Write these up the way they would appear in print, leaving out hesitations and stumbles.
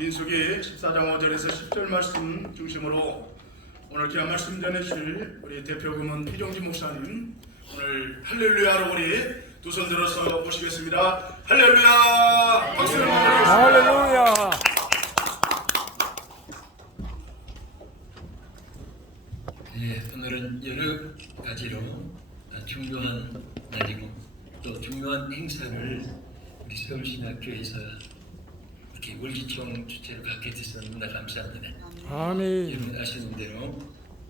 민수기 14장 5절에서 10절 말씀 중심으로 오늘 귀한 말씀 전해주실 우리 대표 금은 피정지 목사님, 오늘 할렐루야로 우리 두 손 들어서 모시겠습니다. 할렐루야! 박수를 보내드리겠습니다. 할렐루야. 네, 오늘은 여러 가지로 중요한 날이고 또 중요한 행사를 우리 서울신학교에서 이렇게 월기총 주최로 갖게 돼서 너무나 감사합니다. 아멘. 여러분 아시는 대로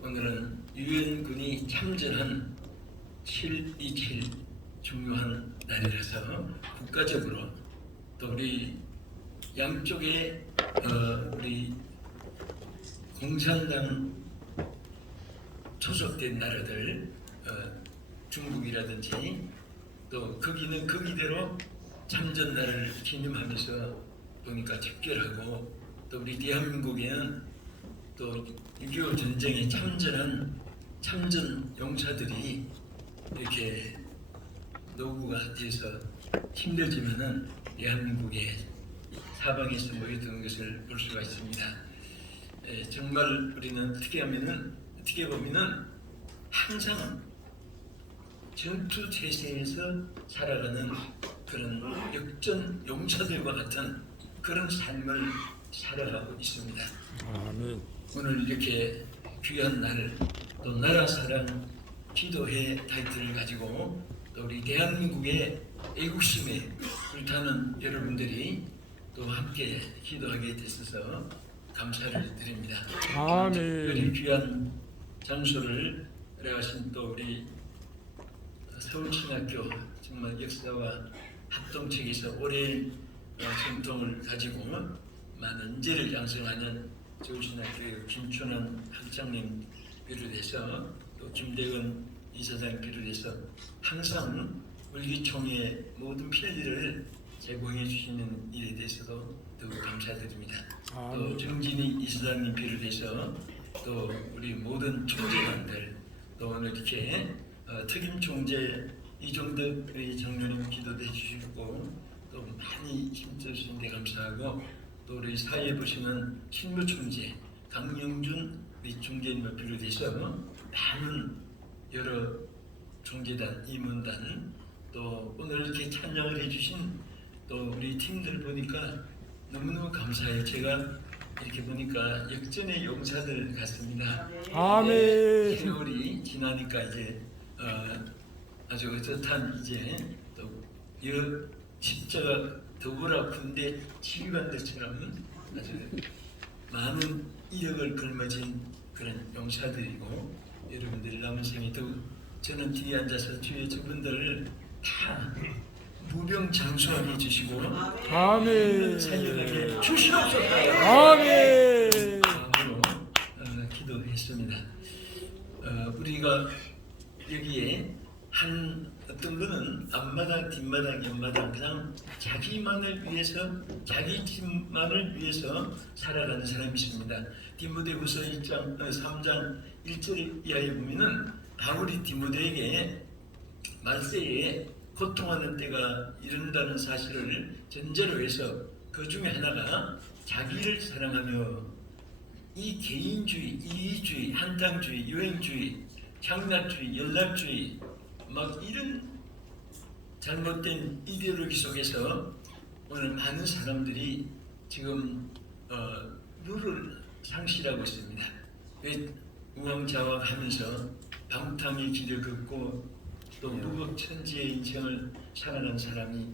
오늘은 유엔군이 참전한 7.27 중요한 날이라서 국가적으로 또 우리 양쪽에 우리 공산당 소속된 나라들 중국이라든지 또 거기는 거기대로 참전날을 기념하면서 보니까 특별하고 또 우리 대한민국에는 또 6.25 전쟁에 참전한 참전 용사들이 이렇게 노구가 돼서 힘들지만은 대한민국의 사방에서 모였던 것을 볼 수가 있습니다. 정말 우리는 어떻게 보면은 항상 전투 태세에서 살아가는 그런 역전 용사들과 같은 그런 삶을 살아가고 있습니다. 아멘. 오늘 이렇게 귀한 날, 또 나라 사랑 기도회 타이틀을 가지고 또 우리 대한민국의 애국심에 불타는 여러분들이 또 함께 기도하게 되셔서 감사를 드립니다. 아멘. 특별히 귀한 장소를 하신 또 우리 서울신학교 정말 역사와 합동책에서 오랜 전통을 가지고 많은 인재를 양성하는 서울신학교의 김춘환 학장님 비롯해서 또 김대건 이사장 비롯해서 항상 월기총의 모든 편리를 제공해 주시는 일에 대해서도 더욱 감사드립니다. 또 정진희 이사장님 비롯해서 또 우리 모든 총재단들 또 오늘 이렇게 특임 총재 이종덕 우리 장로님 기도도 해주시고 또 많이 힘쓰시는데 감사하고 또 우리 사회에 보시는 실무총재 강영준 우리 총재님을 비롯해서 많은 여러 총재단 임원단 또 오늘 이렇게 찬양을 해주신 또 우리 팀들 보니까 너무너무 감사해요. 제가 이렇게 보니까 역전의 용사들 같습니다. 아멘. 세월이 지나니까 이제 아주 어젓한 이제 또 십자가 더불어 군대 지휘관들처럼 아주 많은 이력을 걸머진 그런 용사들이고 여러분들 남은 생에도 저는 뒤에 앉아서 주위에 저분들을 다 무병장수하게 해주시고 아멘. 살려가게 주시옵소서. 아멘. 마음으로 기도했습니다. 우리가 여기에 한 어떤 분은 앞마당, 뒷마당, 옆마당 그냥 자기만을 위해서 자기 집만을 위해서 살아가는 사람이 있습니다. 디모데후서 1장 3장 1절 이하에 보면은 바울이 디모데에게 말세에 고통하는 때가 이른다는 사실을 전제로 해서 그 중에 하나가 자기를 사랑하며 이 개인주의, 이기주의, 한탕주의, 유행주의, 향락주의, 연락주의 막 이런 잘못된 이데올로기 속에서 오늘 많은 사람들이 지금 룰을 상실하고 있습니다. 왜 우왕좌왕하면서 방탕의 길을 걷고 또 무법천지의 인생을 살아가는 사람이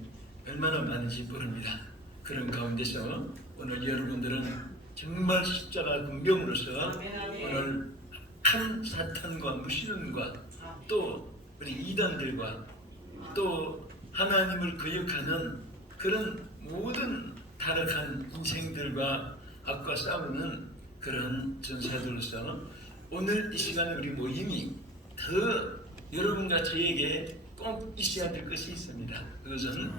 얼마나 많은지 모릅니다. 그런 가운데서 오늘 여러분들은 정말 십자가 군병으로서 오늘 한 사탄과 무신론과 또 우리 이단들과 또 하나님을 거역하는 그런 모든 타락한 인생들과 악과 싸우는 그런 전사들로서 오늘 이 시간에 우리 모임이 더 여러분과 저에게 꼭 있어야 될 것이 있습니다. 그것은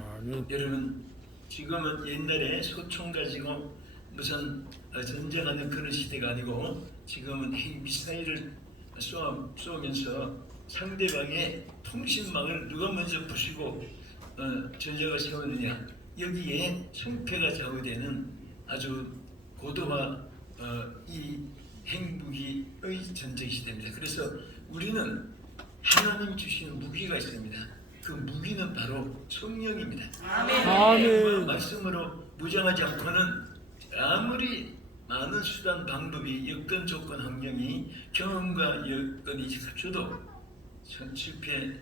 여러분 지금은 옛날에 소총 가지고 무슨 전쟁하는 그런 시대가 아니고 지금은 핵미사일을 쏘면서 상대방의 통신망을 누가 먼저 부수고 전략을 세우느냐 여기에 승패가 좌우되는 아주 고도와 이 행복의 전쟁 시대입니다. 그래서 우리는 하나님 주시는 무기가 있습니다. 그 무기는 바로 성령입니다. 아멘. 말씀으로 무장하지 않고는 아무리 많은 수단 방법이 여건 조건 환경이 경험과 여건이 갖춰도 실패하게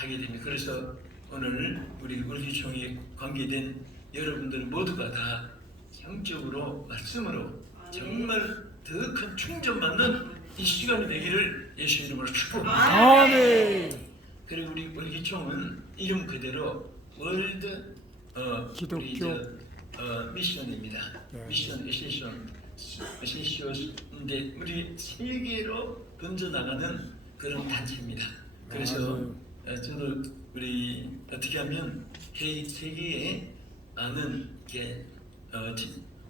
됩니다. 그래서 오늘 우리 울기총회에 관계된 여러분들 모두가 다 영적으로 말씀으로 정말 더 큰 충전받는 이 시간이 되기를 예수 이름으로 축복합니다. 아멘. 그리고 우리 울기총은 이름 그대로 월드 기독교 미션입니다. 네. 미션 에센시오스인데 우리 세계로 번져나가는 그런 단체입니다. 그래서 저도 우리 어떻게 하면 세계에 많은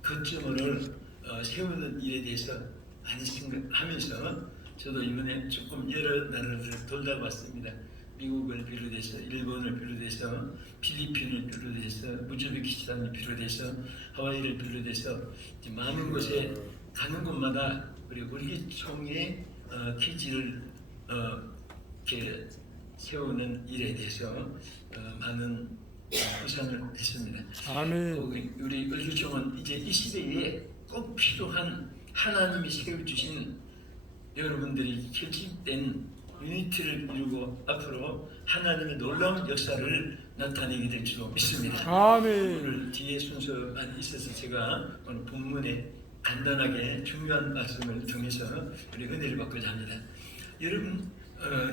거점을 세우는 일에 대해서 많이 생각하면서 저도 이번에 조금 여러 나라를 돌다 왔습니다. 미국을 비롯해서 일본을 비롯해서 필리핀을 비롯해서 우즈베키스탄을 비롯해서 하와이를 비롯해서 많은 곳에 가는 곳마다 우리 울기총의 기지를 이렇게 세우는 일에 대해서 많은 구상을 했습니다. 아멘. 우리 울기총은 이제 이 시대에 꼭 필요한 하나님이 세워주신 여러분들이 결집된 유니티를 이루고 앞으로 하나님의 놀라운 역사를 나타내게 될 줄 믿습니다. 아멘. 오늘 뒤에 순서만 있어서 제가 오늘 본문에 간단하게 중요한 말씀을 통해서 우리 은혜를 받고자 합니다. 여러분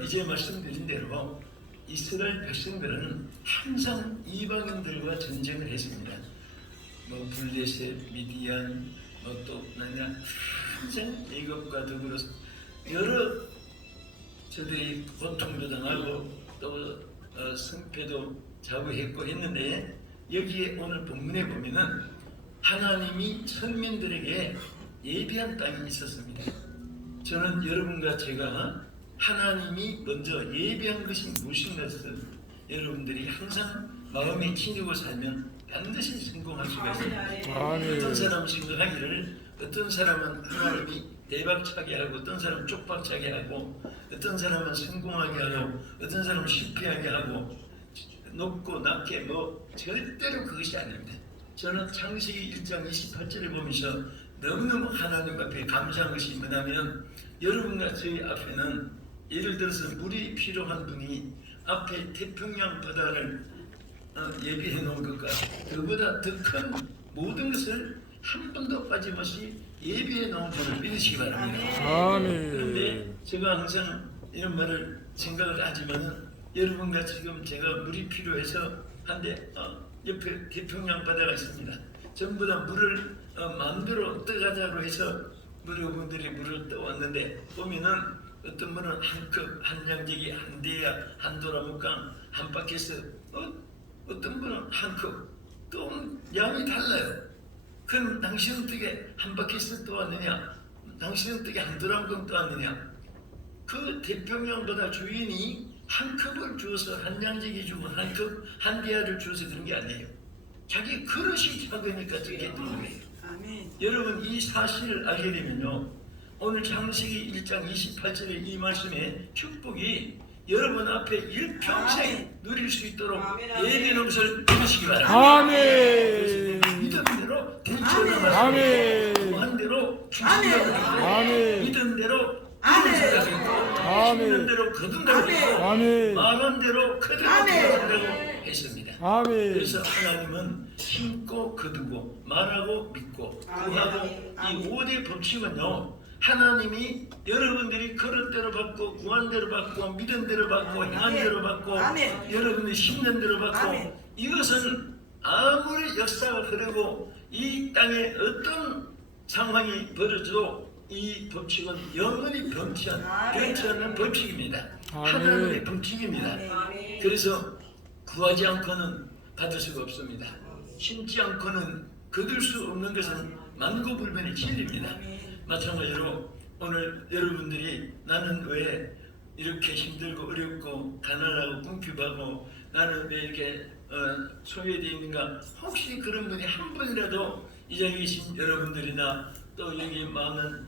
이제 말씀드린 대로 이스라엘 백성들은 항상 이방인들과 전쟁을 했습니다. 뭐 블레셋, 미디안, 또 항상 애굽과 더불어 여러 저들이 고통도 당하고 또 승패도 자부했고 했는데 여기에 오늘 본문에 보면은 하나님이 선민들에게 예비한 땅이 있었습니다. 저는 여러분과 제가 하나님이 먼저 예비한 것이 무엇인가를 여러분들이 항상 마음에 지니고 살면 반드시 성공할 수가 있습니다. 아멘. 어떤 사람은 생각하기를 어떤 사람은 하나님이 대박차게 하고 어떤 사람은 쪽박차게 하고 어떤 사람은 성공하게 하고 어떤 사람은 실패하게 하고 높고 낮게 절대로 그것이 아닙니다. 저는 창세기 1장 28절을 보면서 너무너무 하나님 앞에 감사한 것이 뭐냐면 여러분과 저희 앞에는 예를 들어서 물이 필요한 분이 앞에 태평양 바다를 예비해 놓은 것과 그보다 더 큰 모든 것을 한 번도 빠짐없이 예비해 놓은 줄을 믿으시기 바랍니다. 아멘. 그런데 제가 항상 이런 말을 생각을 하지만은 여러분과 지금 제가 물이 필요해서 한데 옆에 태평양 바다가 있습니다. 전부 다 물을 마음대로 떠가자고 해서 여러분들이 물을 떠왔는데 보면은 어떤 분은 한 컵, 한 양재기, 한 대야, 한 도라묵강, 한 바퀴에서 어떤 분은 한 컵, 또 양이 달라요. 그럼 당신은 어떻게 한 바퀴에서 떠왔느냐? 당신은 어떻게 한 도라묵강 떠왔느냐? 그 태평양보다 주인이 한 컵을 주어서 한 양재기 주고 한 컵, 한 대야를 주어서 그런 게 아니에요. 자기 그릇이 작으니까 저게 되는 거예요. 여러분 이 사실을 알게 되면요. 오늘 창세기 1장 28절의 이 말씀의 축복이 여러분 앞에 일평생 누릴 수 있도록 예비한 것을 믿으시기 바랍니다. 아멘. 믿음대로 대처를 아멘. 구한 대로 주신다고 아멘. 믿은 대로 아멘. 믿는 대로 거둔다고 했고 아멘. 말한 대로 거둔다고 했습니다. 아멘. 그래서 하나님은 심고 거두고 말하고 믿고 구하고 이 5대 법칙은요 하나님이 여러분들이 그런 대로 받고 구한 대로 받고 믿은 대로 받고 행한 대로 받고 여러분들이 심는 대로 받고 이것은 아무리 역사가 흐르고 이 땅에 어떤 상황이 벌어져도 이 법칙은 영원히 변치 않는 법칙입니다. 하나님의 법칙입니다. 그래서 구하지 않고는 받을 수가 없습니다. 심지 않고는 거둘 수 없는 것은 만고불변의 진리입니다. 마찬가지로 오늘 여러분들이 나는 왜 이렇게 힘들고 어렵고 가난하고 궁핍하고 나는 왜 이렇게 소외되어 있는가 혹시 그런 분이 한 번이라도 이 자리에 계신 여러분들이나 또 여기 많은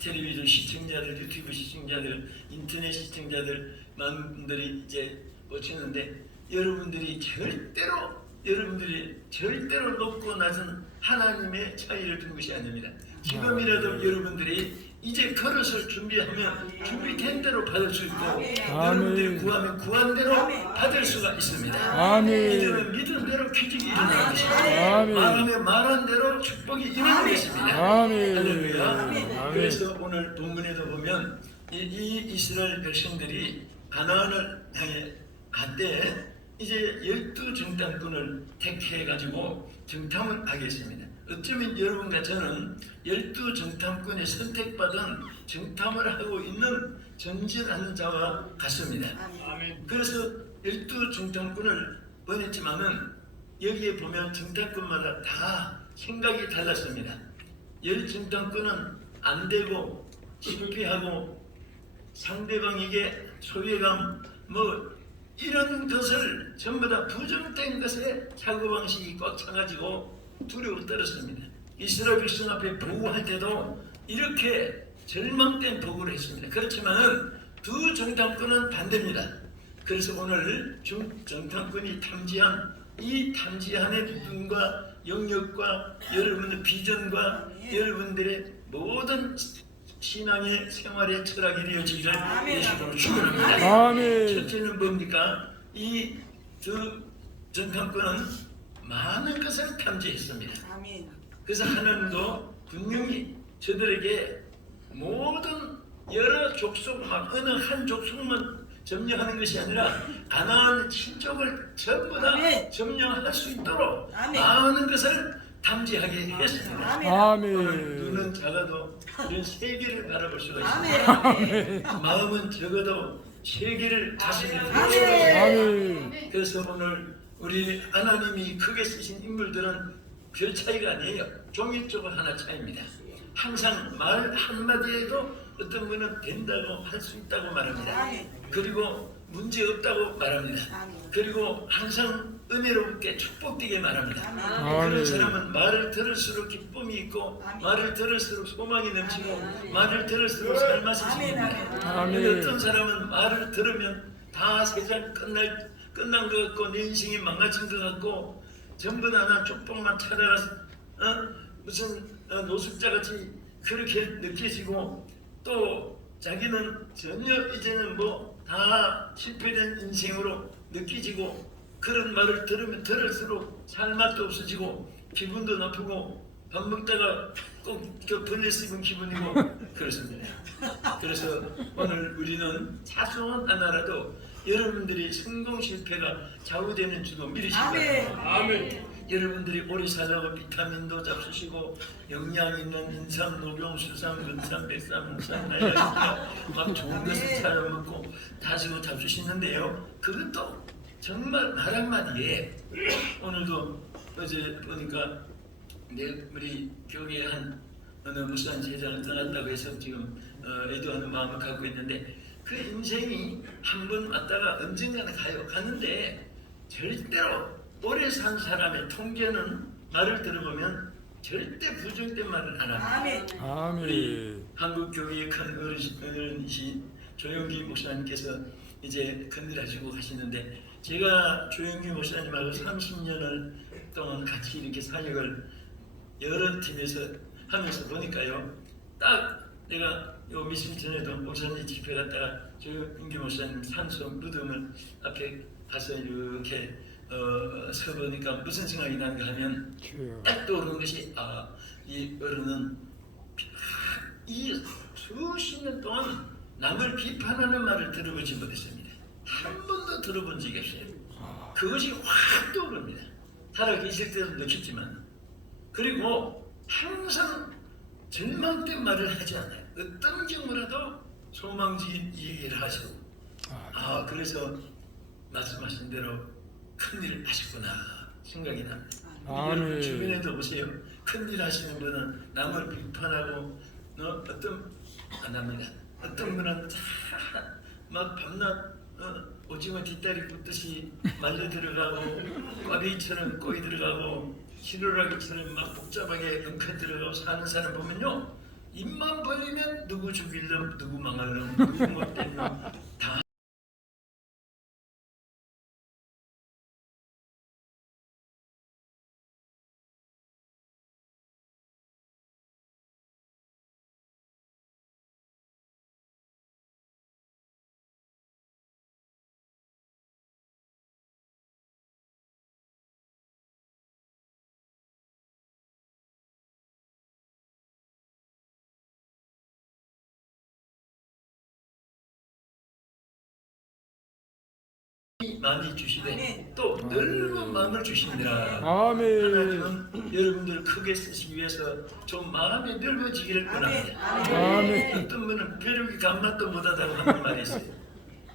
텔레비전 시청자들, 유튜브 시청자들, 인터넷 시청자들 많은 분들이 이제 오시는데 여러분들이 절대로 높고 낮은 하나님의 차이를 둔 것이 아닙니다. 지금이라도 여러분들이 이제 걸어설 준비하면 준비된 대로 받을 수 있고 여러분들이 구하면 구한 대로 받을 수가 있습니다. 믿으면 믿은 대로 기적이 일어나는 것입니다. 말하면 말한 대로 축복이 일어나는 것입니다. 할렐루야. 그래서 오늘 본문에도 보면 이 이스라엘 백성들이 가나안을 향해 갈 때 이제 12정탐꾼을 택해가지고 정탐을 하겠습니다. 어쩌면 여러분과 저는 12정탐꾼에 선택받은 정탐을 하고 있는 전진하는 자와 같습니다. 그래서 12정탐꾼을 보냈지만은 여기에 보면 정탐꾼마다 다 생각이 달랐습니다. 10정탐꾼은 안 되고 실패하고 상대방에게 소외감 이런 것을 전부 다 부정된 것에 사고방식이 꽉 차가지고 두려워 떨었습니다. 이스라엘 백성 앞에 보고할 때도 이렇게 절망된 보고를 했습니다. 그렇지만 두 정탐꾼은 반대입니다. 그래서 오늘 정탐꾼이 탐지한 이 탐지한의 눈과 영역과 여러분의 비전과 여러분들의 모든 신앙의 생활의 철학이 되어지기를 예수로 축원합니다. 첫째는 뭡니까? 이 두 정탐꾼은 많은 것을 탐지했습니다. 그래서 하나님도 분명히 저들에게 모든 여러 족속 어느 한 족속만 점령하는 것이 아니라 가나안 친족을 전부 다 점령할 수 있도록 많은 것을 탐지하게 했습니다. 눈은 작아도 이런 세계를 바라볼 수가 있습니다. 마음은 적어도 세계를 가슴에 품습니다. 그래서 오늘 우리 하나님이 크게 쓰신 인물들은 별 차이가 아니에요. 종이 쪽은 하나 차이입니다. 항상 말 한마디에도 어떤 분은 된다고 할 수 있다고 말합니다. 그리고 문제 없다고 말합니다. 그리고 항상 은혜롭게 축복되게 말합니다. 그런 사람은 말을 들을수록 기쁨이 있고 말을 들을수록 소망이 넘치고 말을 들을수록 살맛이 생깁니다. 어떤 사람은 말을 들으면 다 세상 끝난 것 같고 내 인생이 망가진 것 같고 전부 다 나 축복만 찾아가서 무슨 노숙자같이 그렇게 느껴지고 또 자기는 전혀 이제는 다 실패된 인생으로 느껴지고 그런 말을 들으면 들을수록 살맛도 없어지고 기분도 나쁘고 밥 먹다가 꼭 벌레 씹은 기분이고 그렇습니다. 그래서 오늘 우리는 사소한 하나라도 여러분들이 성공 실패가 좌우되는 줄도 미리시기 바랍니다. 여러분들이 오래 살라고 비타민도 잡수시고 영양 있는 인삼, 녹용, 수삼, 근삼, 백삼, 홍삼, 막 좋은 것을 사 먹고 다시고 잡수시는데요. 그것도 정말 말 한마디에 오늘도 어제 보니까 우리 교회 한 어느 무수한 제자를 떠났다고 해서 지금 애도하는 마음을 갖고 있는데 그 인생이 한 번 왔다가 언젠가는 가는데 절대로 오래 산 사람의 통계는 말을 들어보면 절대 부정된 말을 안 합니다. 우리 한국 교회의 큰 어른이신 조영기 목사님께서 이제 큰일하시고 가시는데 제가 조영기 목사님하고 30년을 동안 같이 이렇게 사역을 여러 팀에서 하면서 보니까요, 딱 내가 요 며칠 전에도 목사님 집회 갔다가 조영기 목사님 산소 무덤을 앞에 가서 이렇게 서보니까 무슨 생각이 나는가 하면 딱 떠오르는 것이 이 어른은 이 수십 년 동안 남을 비판하는 말을 들어보지 못했습니다. 한 번도 들어본 적이 없어요. 그것이 확 떠오릅니다. 살아계실 때도 느꼈지만 그리고 항상 절망된 말을 하지 않아요. 어떤 경우라도 소망적인 얘기를 하시고 그래서 말씀하신 대로 큰일 하셨구나 생각이 납니다. 여러분 주변에도 보세요. 큰일 하시는 분은 남을 비판하고 안 합니다. 어떤 분은 막 밤낮 오징어 뒷다리 붙듯이 말려 들어가고 꽈배기처럼 꼬이 들어가고 실오라기처럼 막 복잡하게 엉켜 들어가고 사는 사람 보면요, 입만 벌리면 누구 죽일 놈, 누구 망할 놈, 누구 못된 놈다 많이 주시되 또 넓은 마음을 주시니라. 아멘. 하나님은 여러분들 크게 쓰시기 위해서 좀 마음이 넓어지기를 원합니다. 아멘. 어떤 분은 벼룩이 간맛도 못하다고 하는 말이 있어요.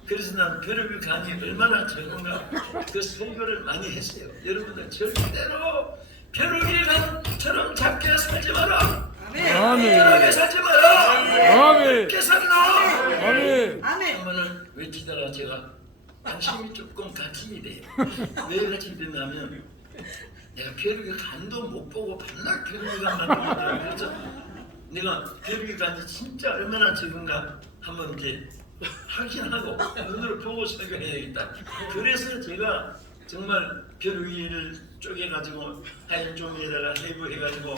그래서 난 벼룩이 간이 얼마나 적은가 그 설교를 많이 했어요. 여러분들 절대로 벼룩이 간처럼 작게 살지 마라. 아멘. 작게 살지 마라. 아멘. 작게 살라. 아멘. 한번은 외치다가 제가 관심이 조금 가침이 돼요. 왜 가침이 되냐면 내가 벼룩의 간도 못 보고 반날 벼룩의 간만 보거든요. 그래서 내가 벼룩의 간이 진짜 얼마나 적은가 한번 이렇게 확인하고 눈으로 보고 설교해야겠다. 그래서 제가 정말 벼룩이를 쪼개가지고 하얀 종이에다가 해부해가지고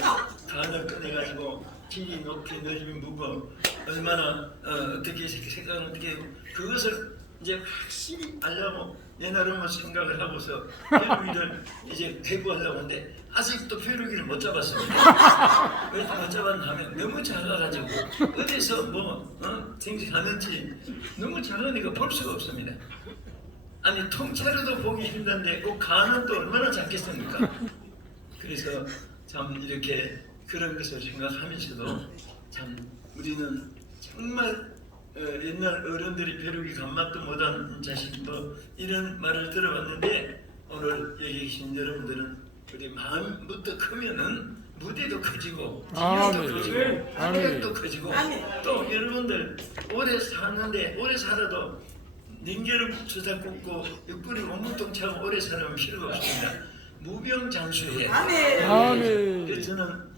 간을 꺼내가지고 길이 높이 넓이 무거 얼마나 어떻게 생각을 어떻게 그것을 이제 확실히 알려고 내 나름의 생각을 하고서 벼룩이를 이제 해부하려고 하는데 아직도 벼룩이를 못 잡았습니다. 왜 못 잡았나 하면 너무 작아가지고 어디서 생식하는지 너무 작으니까 볼 수가 없습니다. 아니 통째로도 보기 힘든데 그 간은 또 얼마나 작겠습니까? 그래서 참 이렇게 그런 것을 생각하면서도 참 우리는 정말 옛날 어른들이 벼룩이 간맛도 못한 자식 이런 말을 들어봤는데 오늘 여기 계신 여러분들은 우리 마음부터 크면은 무대도 커지고 아멘. 지경도 커지고 아멘. 학력도 커지고 또 여러분들 오래 사는데 오래 살아도 닌게를 주사 꽂고 옆구리 온몸통 차고 오래 살면 필요가 없습니다. 무병장수해요. 아멘. 그래서 저는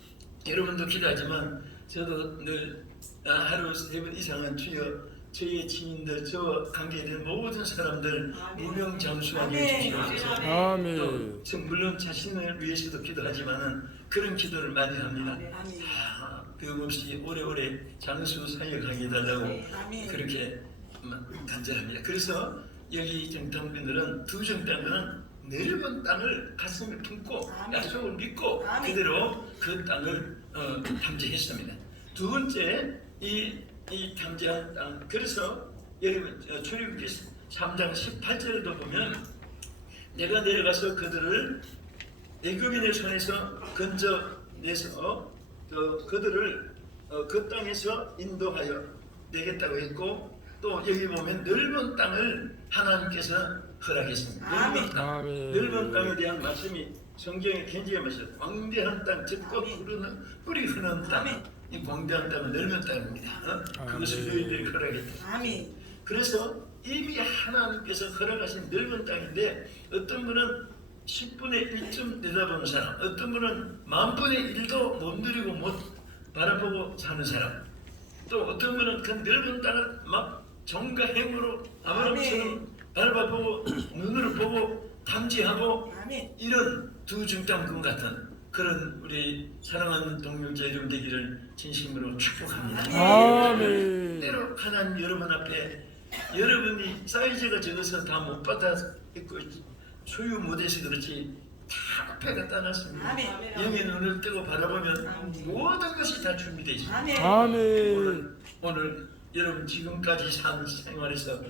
여러분도 기도하지만 저도 늘 하루 3번 이상은 주여 저의 지인들 저 관계된 모든 사람들 무병장수하게 주시옵소서. 아멘. 또 물론 자신을 위해서도 기도하지만은 그런 기도를 많이 합니다. 배움없이 오래오래 장수 사역하게 해달라고 그렇게 간절합니다. 그래서 여기 정탐꾼들은 두 정탐꾼은 넓은 땅을 가슴에 품고 약속을 믿고 그대로 그 땅을 탐지했습니다. 두 번째 이 탐지한 땅 그래서 여러분 출애굽기 3장 18절에도 보면 내가 내려가서 그들을 애굽인의 손에서 건져내서 그들을 그 땅에서 인도하여 내겠다고 했고 또 여기 보면 넓은 땅을 하나님께서 허락했습니다. 넓은 땅, 아멘. 넓은 땅에 대한 말씀이 성경에 견지하면서 광대한 땅, 즉꽃 흐르는 뿌리 흐르는 땅, 이 광대한 땅은 넓은 땅입니다. 그것을 너희들이 허락했다. 그래서 이미 하나님께서 허락하신 넓은 땅인데 어떤 분은 10분의 1쯤 내다보는 사람, 어떤 분은 10,000분의 1도 못 누리고 못 바라보고 사는 사람, 또 어떤 분은 그 넓은 땅을 막 정과 행으로 아브라함처럼 밟아보고 눈으로 보고 탐지하고 이런 두 중장군 같은 그런 우리 사랑하는 동료자 여러분 되기를 진심으로 축복합니다. 아멘. 때로 하나님 여러분 앞에 여러분이 사이즈가 적어서 다 못 받아 있고 소유 못해서 그렇지 다 앞에 갖다 놨습니다. 영의 눈을 뜨고 바라보면 모든 것이 다 준비되어 있습니다. 아멘. 오늘 여러분 지금까지 산 생활에서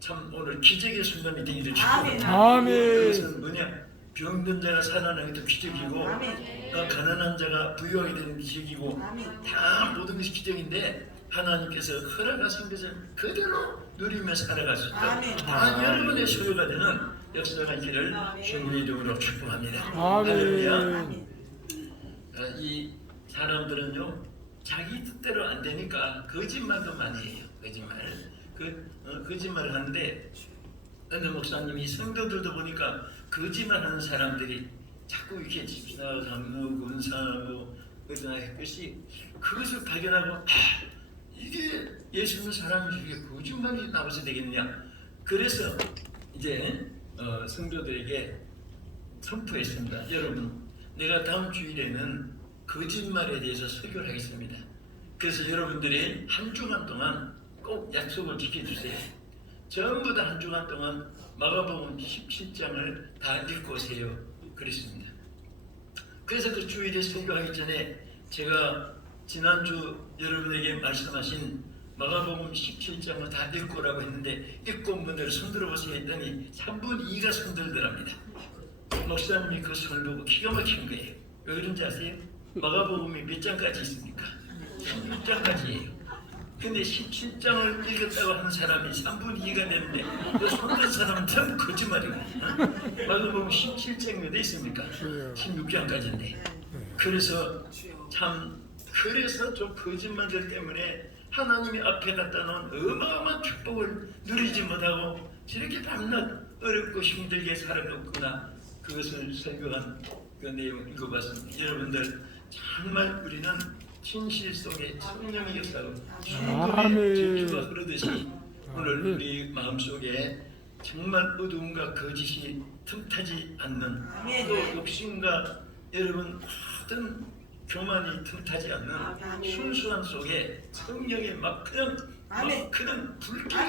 참 오늘 기적의 순간이 되기를 축복합니다. 아멘. 그것은 뭐냐? 병든 자가 살아나는 것도 기적이고 가난한 자가 부유하게 되는 기적이고 다 모든 것이 기적인데 하나님께서 허락하신 것을 그대로 누리며 살아갈 수 있다. 다 여러분의 소유가 되는 역사가 있기를 주님의 이름으로 축복합니다. 할렐루야. 아멘. 이 사람들은요 자기 뜻대로 안 되니까 거짓말도 많이 해요. 거짓말을 하는데 어느 목사님이 성도들도 보니까 거짓말하는 사람들이 자꾸 이렇게 집사, 장로, 권사, 뭐 어디나 했듯이 그것을 발견하고 이게 예수는 사람이 중에 거짓말이 나와서 되겠느냐. 그래서 이제 성도들에게 선포했습니다. 여러분, 내가 다음 주일에는 거짓말에 대해서 설교를 하겠습니다. 그래서 여러분들이 한 주간 동안 꼭 약속을 지켜주세요. 전부 다 한 주간 동안 마가복음 17장을 다 읽고 오세요. 그랬습니다. 그래서 그 주일에 설교하기 전에 제가 지난주 여러분에게 말씀하신 마가복음 17장을 다 읽고 오라고 했는데 읽고 온 분들 손들어 보세요 했더니 3분 2가 손들더랍니다. 목사님이 그 손을 보고 기가 막힌 거예요. 왜 그런지 아세요? 마가복음이 몇 장까지 있습니까? 16장까지예요. 근데 17장을 읽었다고 하는 사람이 3분 2가 되는데 그 손든 사람은 전부 거짓말이고. 마가복음 17장이 어디 있습니까? 16장까지인데. 그래서 그래서 저 거짓말들 때문에 하나님의 앞에 갖다 놓은 어마어마한 축복을 누리지 못하고 저렇게 밤낮 어렵고 힘들게 살아갔구나. 그것을 설교한 그 내용 읽어봤습니다. 여러분들 정말 우리는 진실 속에 성령의 역사로 주님의 질주가 흐르듯이 오늘 우리 마음속에 정말 어두움과 거짓이 틈타지 않는 또 욕심과 여러분 모든 교만이 틈타지 않는 순수한 속에 성령의 막 그냥 불길이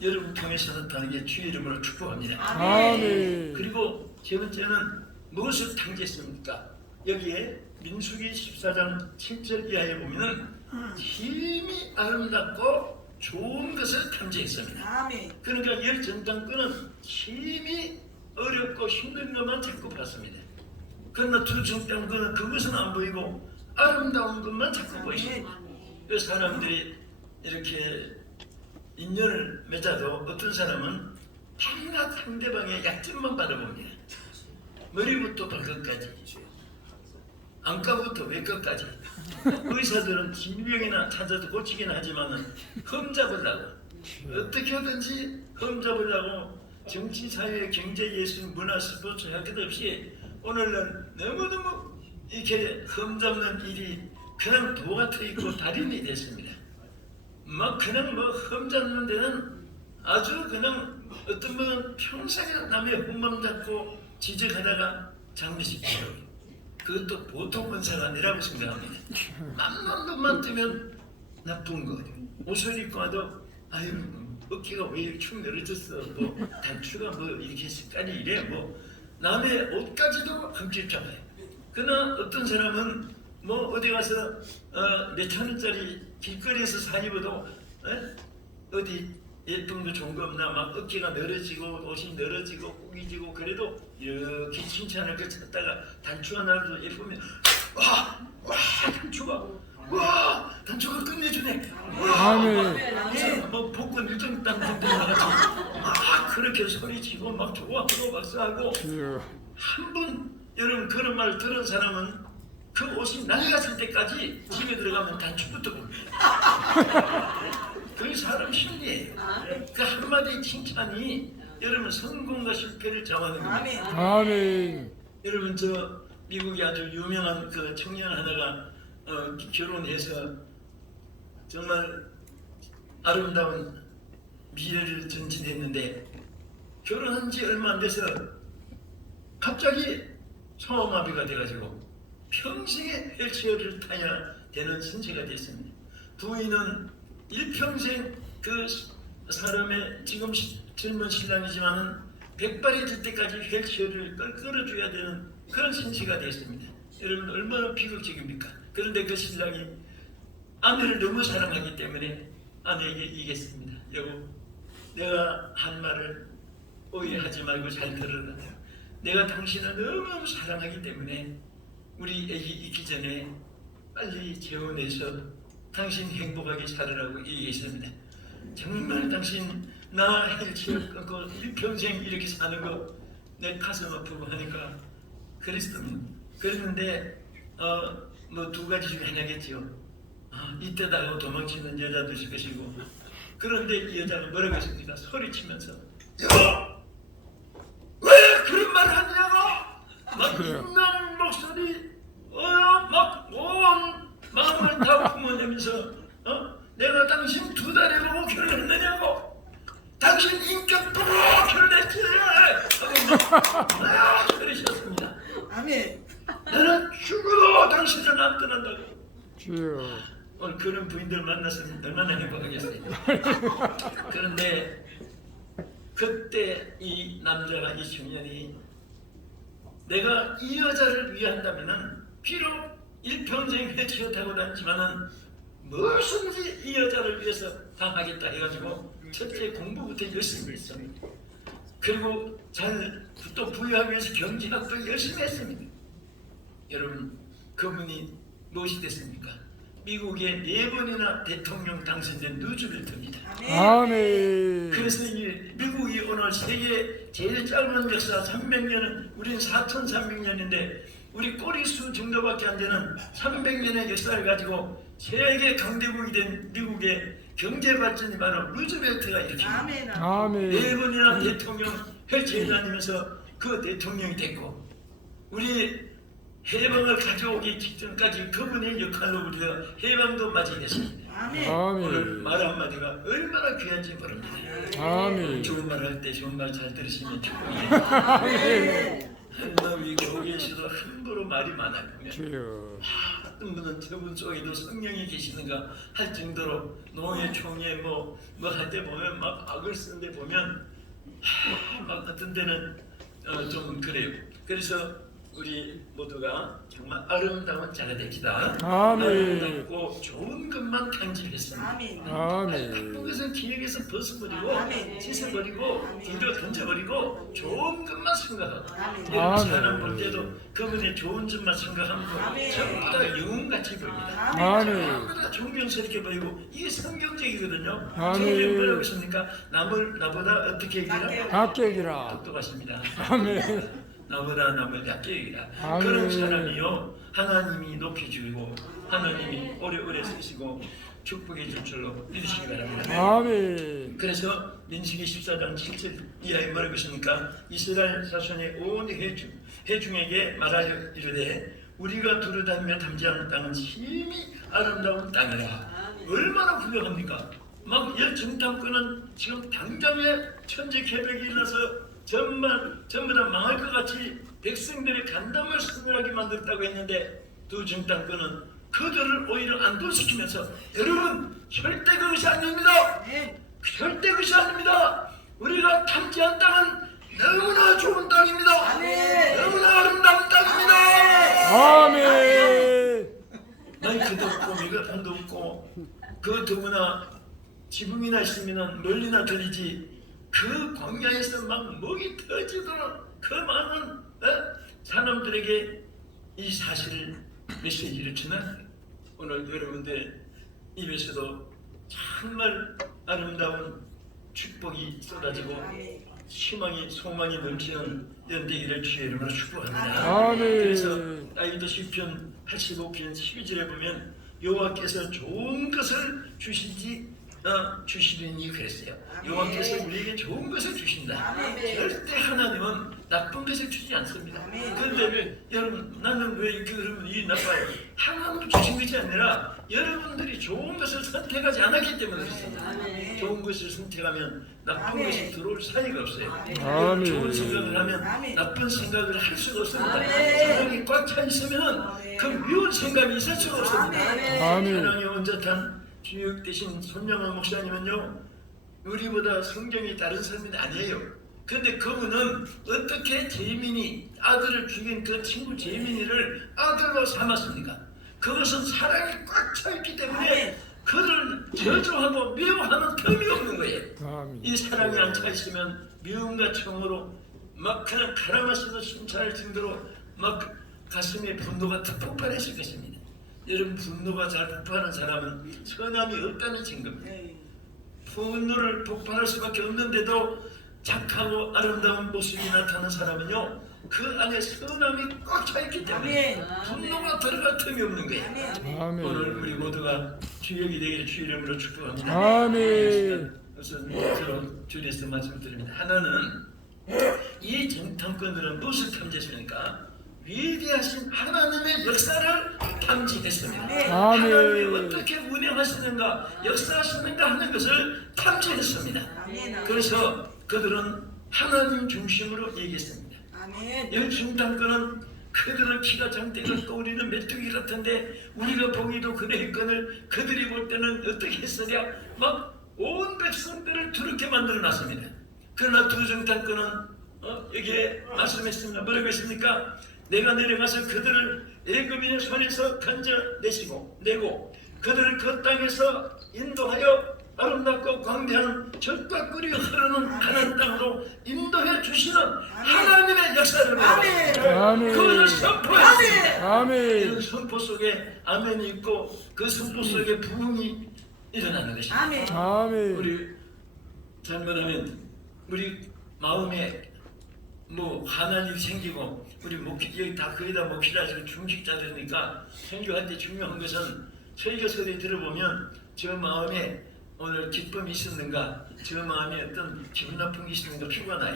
여러분 통해서 나타나는 게 주의 이름으로 축복합니다. 아멘. 그리고 세 번째는 무엇을 탕제했습니까? 여기에 민수기 14장 7절 이하에 보면은 힘이 아름답고 좋은 것을 탐지했습니다. 그러니까 열 전당권은 힘이 어렵고 힘든 것만 자꾸 봤습니다. 그러나 두 전당권은 그것은 안 보이고 아름다운 것만 자꾸 보입니다. 그 사람들이 이렇게 인연을 맺어도 어떤 사람은 밤낮 상대방의 약점만 바라봅니다. 머리부터 발끝까지, 안과부터 외과까지. 의사들은 질병이나 찾아도 고치긴 하지만 흠잡으려고 어떻게 하든지 흠잡으려고 정치, 사회, 경제, 예술, 문화, 스포츠 할 것 없이 오늘날 너무너무 이렇게 흠잡는 일이 그냥 도가 트있고 달인이 됐습니다. 막 그냥 뭐 흠잡는 데는 아주 그냥 어떤 분은 평생에 남의 흠만 잡고 지적하다가 장례식하고 그것도 보통 은사가 아니라고 생각합니다. 맘만 눈만 뜨면 나쁜 거. 옷을 입고 와도 아유 어깨가 왜 이렇게 축 늘어졌어. 뭐 단추가 뭐 이렇게 색깔이 이래. 뭐 남의 옷까지도 흠집 잡아요. 그러나 어떤 사람은 뭐 어디 가서 몇천 원짜리 길거리에서 사 입어도 어디 예쁜 거 좋은 거 없나 막 어깨가 늘어지고 옷이 늘어지고 꾸기지고 그래도 이렇게 칭찬을 찾다가 단추 하나라도 예쁘면 단추가 끝내주네. 아멘. 뭐 복권 1등 딴 분들 같이 그렇게 소리치고 막 좋아하고 박수하고 한 번 여러분 그런 말을 들은 사람은 그 옷이 낡았을 때까지 집에 들어가면 단추부터 봅니다. 그게 사람 심리예요. 그 한마디 칭찬이 여러분 성공과 실패를 정하는 겁니다. 아멘. 여러분 저 미국에 아주 유명한 그 청년 하나가 결혼해서 정말 아름다운 미래를 전진했는데 결혼한 지 얼마 안 돼서 갑자기 소아마비가 돼가지고 평생에 휠체어를 타야 되는 신세가 됐습니다. 부인은 일평생 그 사람의 지금 젊은 신랑이지만은 백발이 될 때까지 휠체어를 끌어줘야 되는 그런 신세가 됐습니다. 여러분 얼마나 비극적입니까? 그런데 그 신랑이 아내를 너무 사랑하기 때문에 아내에게 이겼습니다. 여보, 내가 한 말을 오해하지 말고 잘 들어라. 내가 당신을 너무 사랑하기 때문에 우리 애기 있기 전에 빨리 재혼해서 당신 행복하게 살으라고 얘기했습니다. 정말 당신 나 헬치어 끊고 일평생 이렇게 사는 거 내 가슴 아프고 하니까 그랬는데 뭐 두 가지 중에 하나겠지요. 이때다가 도망치는 여자도 있을 것이고. 그런데 이 여자가 뭐라고 했습니까? 소리치면서 왜 그런 말을 하냐고. 있는 목소리 막온 마음을 다 품어내면서 내가 당신 2달에 보고 결혼했느냐고, 당신 인격 보고 결혼했지 하고 그러셨습니다. 아멘. 나는 죽어도 당신을 안 떠난다고. 주여. 오늘 그런 부인들 만났으면 얼마나 행복하겠어요. 그런데 그때 이 남자가, 이 청년이 내가 이 여자를 위한다면은 비록 일평생 회치어 타고 다니지만은 무엇인지 이 여자를 위해서 다 하겠다 해가지고 첫째 공부부터 열심히 했습니다. 그리고 잘 또 부유하기 위해서 경제학도 열심히 했습니다. 여러분, 그분이 무엇이 됐습니까? 미국의 4번이나 대통령 당선된 루즈벨트입니다. 아멘. 그래서 이 미국이 오늘 세계 제일 짧은 역사 300년은, 우리는 4,300년인데 우리 꼬리수 정도밖에 안 되는 300년의 역사를 가지고 세계 강대국이 된 미국의 경제 발전이 바로 루즈벨트가 일으킵니다. 아멘. 아멘. 4번이나 대통령 회치해 다니면서 그 대통령이 됐고, 우리 해방을 가져오기 직전까지 그분의 역할로 우리가 해방도 맞이했습니다. 아멘. 오늘 아멘. 말 한마디가 얼마나 귀한지 모릅니다. 아멘. 좋은 말 할 때 좋은 말 잘 들으시면 축복이에요. 아멘. 한 놈이 교회에서도 함부로 말이 많아요. 주여. 어떤 분은 저분 속에도 성령이 계시는가 할 정도로 노예 총회 뭐 할 때 보면 막 악을 쓰는데 보면 막 어떤 데는 좀 그래요. 그래서 우리 모두가 정말 아름다운 자가 됩시다. 아멘. 아름답고 좋은 것만 간직했습니다. 아멘. 아멘. 나쁜 것은 기획에서 벗어버리고 아멘. 씻어버리고 아멘. 뒤로 던져버리고 좋은 것만 생각하고, 아멘. 여러분 아멘. 사람 볼 때도 그분의 좋은 점만 생각하면 아멘. 전부 다 영웅같이 보입니다. 아멘. 전부 다 존경스럽게 보이고, 이게 성경적이거든요. 아멘. 성경이 뭐라고 했습니까? 남을 나보다 어떻게 여기라? 아껴기라. 똑똑하십니다. 아멘. 나보다 남을 얕게 여기라. 아멘. 그런 사람이요 하나님이 높여주고 하나님이 오래오래 쓰시고 축복해 줄 줄로 믿으시기 바랍니다. 아멘. 그래서 민수기 14장 7절 이하에 뭐라고 있습니까? 이스라엘 자손의 온 회중에게 말하여 이르되 우리가 두루다니며 탐지하는 땅은 심히 아름다운 땅이라. 얼마나 훌륭합니까? 막 정탐꾼은 지금 당장에 천지 개벽이 일어나서 전부 다 망할 것 같이 백성들의 간담을 서늘하게 만들었다고 했는데, 두 정탐꾼은 그들을 오히려 안도시키면서 여러분 절대 그것이 아닙니다. 절대 그것이 아닙니다. 우리가 탐지한 땅은 너무나 좋은 땅입니다. 너무나 아름다운 땅입니다. 아멘. 마이크도 없고 메가폰도 없고 그 더구나 지붕이나 있으면 멀리나 들리지, 그 광야에서 막 목이 터지도록 그 많은 사람들에게 이 사실을 메시지를 전하는, 오늘 여러분들 입에서도 정말 아름다운 축복이 쏟아지고 희망이 소망이 넘치는 연대기를 주의 이름으로 축복합니다. 아멘. 그래서 다윗도 시편 85편 12절에 보면 여호와께서 좋은 것을 주시리니 그랬어요. 여호와께서 우리에게 좋은 것을 주신다. 절대 하나님은 나쁜 것을 주지 않습니다. 그런데 여러분, 나는 왜 이렇게 그러면 이 나빠요? 하나님 주신 것이 아니라 여러분들이 좋은 것을 선택하지 않았기 때문에 그렇습니다. 좋은 것을 선택하면 나쁜 것이 들어올 사이가 없어요. 아멘. 좋은 생각을 하면 나쁜 생각을 할 수가 없습니다. 사랑이 꽉 차 있으면 그 미운 생각이 있을 수가 없습니다. 아멘. 사랑의 온전한 주역 되신 손영환 목사님은요, 우리보다 성경이 다른 사람이 아니에요. 그런데 그분은 어떻게 재민이 아들을 죽인 그 친구 재민이를 아들로 삼았습니까? 그것은 사랑이 꽉 차 있기 때문에 그를 저주하고 미워하는 틈이 없는 거예요. 아멘. 이 사랑이 안 차 있으면 미움과 청으로 막 그냥 가라마시도 심차할 정도로 막 가슴에 분노가 더 폭발했을 것입니다. 여러분, 분노가 잘 폭발하는 사람은 선함이 없다는 증거입니다. 분노를 폭발할 수밖에 없는데도 착하고 아름다운 모습이 나타나는 사람은요, 그 안에 선함이 꽉 차 있기 때문에 분노가 들어갈 틈이 없는 거예요. 아멘. 오늘 우리 모두가 주역이 되기를 주 이름으로 축복합니다. 아멘. 우선 서로 줄여서 말씀드립니다. 하나는 이 정탐꾼들은 무엇을 탐지했습니까? 위대하신 하나님의 역사를 탐지했습니다. 아멘. 하나님이 어떻게 운영하시는가 역사하시는가 하는 것을 탐지했습니다. 아멘. 그래서 그들은 하나님 중심으로 얘기했습니다. 아멘. 열중당권은 그들은 키가 장대가 우리는 메뚜기 같은데 우리가 보기도 그랬거늘 그들이 볼 때는 어떻게 했으랴 막 온 백성들을 두렵게 만들어 놨습니다. 그러나 두정당권은 여기에 말씀했습니다. 뭐라고 했습니까? 내가 내려가서 그들을 애굽인의 손에서 건져내고 그들을 그 땅에서 인도하여 아름답고 광대한 젖과 꿀이 흐르는 가나안 땅으로 인도해 주시는 하나님의 역사를 아멘. 그것을 선포했습니다. 아멘. 이런 선포 속에 아멘이 있고 그 선포 속에 부흥이 일어나는 것입니다. 아멘. 아멘. 우리 잘못하면 우리 마음에 뭐 화난이 생기고 우리 목회 여기 다 거의 다 목회자들 중직자들이니까 설교할 때 중요한 것은 설교서를 들어보면 저 마음에 오늘 기쁨이 있었는가 저 마음에 어떤 기분 나쁜 게 있었는가 표가 나요.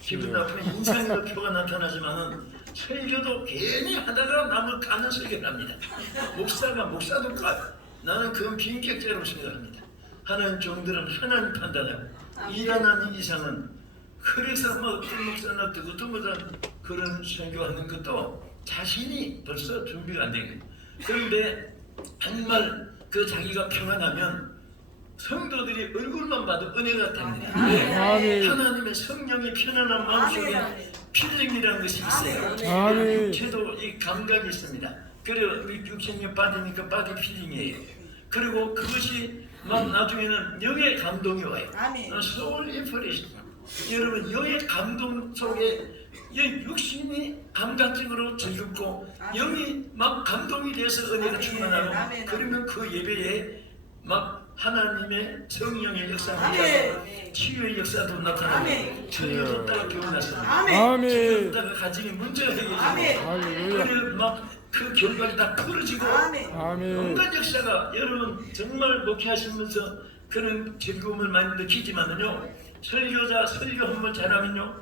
기분 나쁜 인상에도 표가 나타나지만은 설교도 괜히 하다가 남을 가는 설교를 합니다. 목사도 까 나는 그건 빈격죄라고 생각합니다. 하나님 종들은 하나님 판단하고 일하는 이상은 그래서 뭐 어떤 목사나 어떤 목사 그런 설교하는 것도 자신이 벌써 준비가 안 된 거예요. 그런데 정말 그 자기가 평안하면 성도들이 얼굴만 봐도 은혜가 됩니다. 왜? 아멘. 하나님의 성령이 편안한 마음속에 필링이라는 것이 있어요. 아멘. 육체도 이 감각이 있습니다. 그래요. 우리 육신이 빠지니까 바디 필링이에요. 그리고 그것이 막 나중에는 영의 감동이 와요. 아멘. 소울 인프레션. 여러분 영의 감동 속에 이 육신이 감각적으로 즐겁고 영이 막 감동이 돼서 은혜가 충만하고 아멘. 그러면 그 예배에 막 하나님의 성령의 역사가 아멘. 일어나고 치유의 역사도 나타나고 아멘. 천여졌다가 교훈났습니다. 아멘. 아멘. 천여졌다가 가정이 문제가 해결되고 아멘. 할렐루야. 그래 막 그 결과가 다 풀어지고 아멘. 아멘. 온갖 역사가 여러분 정말 목회하시면서 그런 즐거움을 많이 느끼지만은요 설교자 설교 한번 잘하면요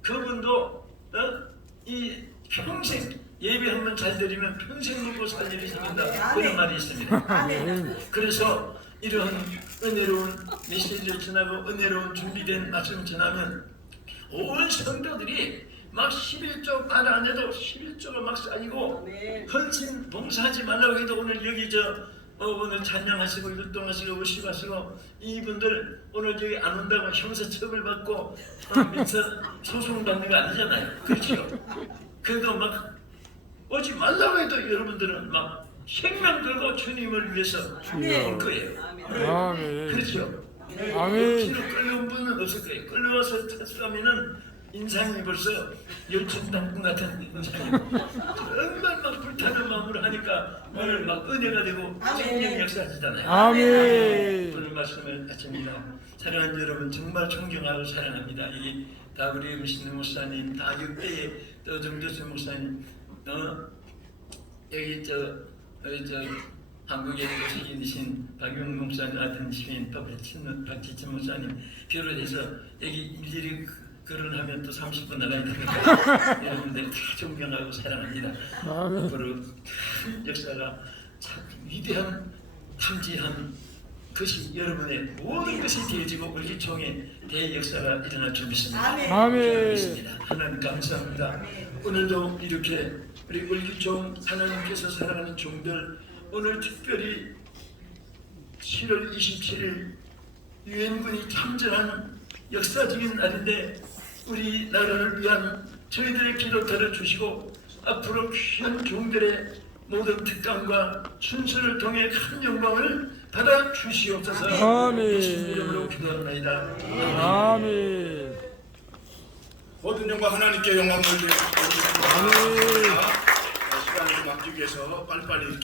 그분도 이 평생 예배 한번 잘 드리면 평생 먹고 살 일이 생긴다 그런 말이 있습니다. 아멘. 그래서 이런 은혜로운 메시지를 전하고 은혜로운 준비된 말씀 전하면 온 성도들이 막 11조 말 안 해도 11조가 막 쌓이고 헌신 봉사하지 말라고 해도 오늘 여기 오늘 찬양하시고 율동하시고 worship하시고 이분들 오늘 여기 안 온다고 형사처벌 받고 민사 소송 받는 거 아니잖아요. 그렇죠? 그래도 막 오지 말라고 해도 여러분들은 막 생명 걸고 주님을 위해서 올 거예요. 아멘. 그렇죠? 아멘. 억지로 끌려온 분은 없을 거예요. 끌려와서 찾으면 인상이 벌써 열천당분 같은 인상이 정말 막 불타는 마음으로 하니까 오늘 막 은혜가 되고 생명 역사하시잖아요. 아멘. 오늘 말씀을 마칩니다. 사랑하는 여러분 정말 존경하고 사랑합니다. 이 다우리 음신의 목사님, 다 역대의 또 정도수 목사님, 여기 한국의 교수님이신 박용 목사님 아드님이신 박지천 목사님 비롯해서 여기 일일이 결혼하면 또 30분 나가야 되니까 여러분들 다 존경하고 사랑합니다. 앞으로 큰 역사가 참 위대한 탐지한 것이 여러분의 모든 것이 되어지고 울기총의 대역사가 일어날 줄 믿습니다. 아멘. 믿습니다. 하나님 감사합니다. 오늘도 이렇게 우리 울기총 하나님께서 사랑하는 종들 오늘 특별히 7월 27일 유엔군이 참전한 역사적인 날인데 우리 나라를 위한 저희들의 기도 들어주시고 앞으로 귀한 종들의 모든 특강과 순서를 통해 큰 영광을 받아 주시옵소서. 아멘. 예수님 이름으로 기도합니다. 아멘. 모든 영광 하나님께 영광을 드리겠습니다. 아멘. 시간을 좀 아끼기 위해서 빨리빨리